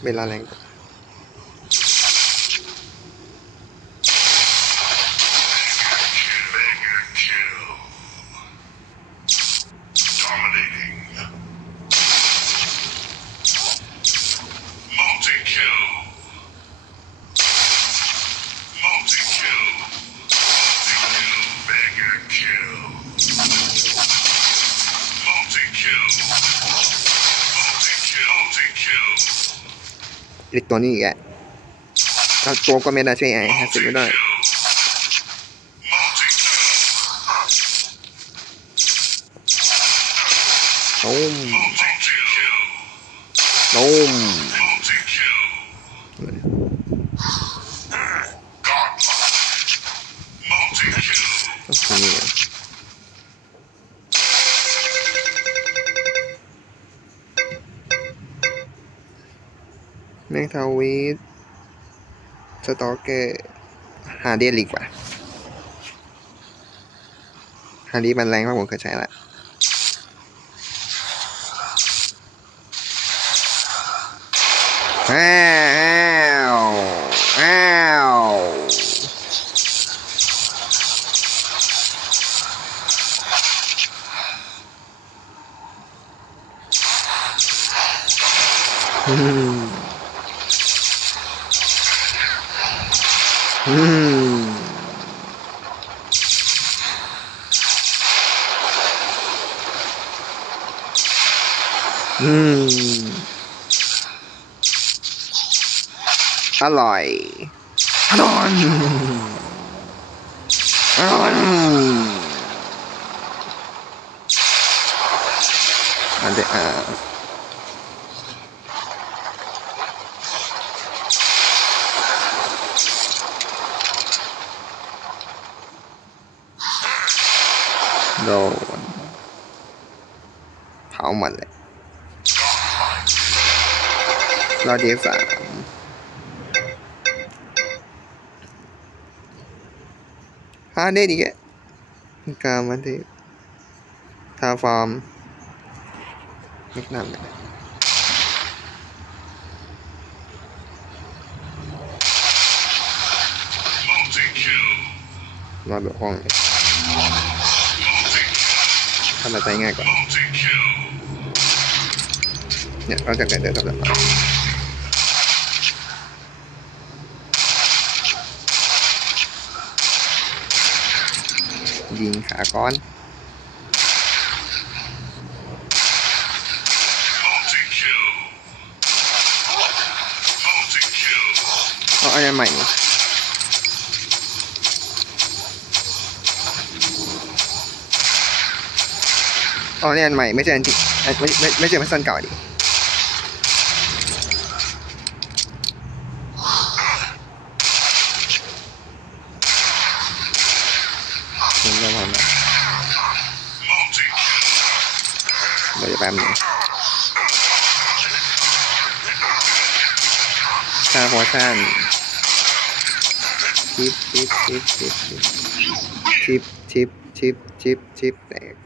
Vela lengua. คืตัวนี้อีกแหละตัวก็ไม่ได้ใช่ไหมห้าสิบไม่ได้นุ่มนุ่มโอ้โห แมงทาวีสสตอกเกอร์ฮาร์ดีลีกว่าฮาร์ดีมันแรงมากผมเคยใช้ละอ้าวอ้าวอืม อืมอืม อร่อย อร่อย อร่อยอันเดอ่า โดนเผาหมดเลยรอดีสามฮาเดดีแกกามันเดทาฟาร์มไม่นำเลยรอดแบบห้องเลย ทำอะไรง่ายกว่า เนี่ยเราจะเกิดเดินกับเรายิงขาก้อนเอาอันใหม่นี่ อาเนี่อันใหม่ไม่ใช่อันที่ไม่ไม่ไม่ใช่พันสันเก่าดิเห็นแล้วมันเดี๋ยวแป๊บหนึงชาหัวชันชิปชิปชิปชิปชิปชิปชิปชิปชิปชิปแตก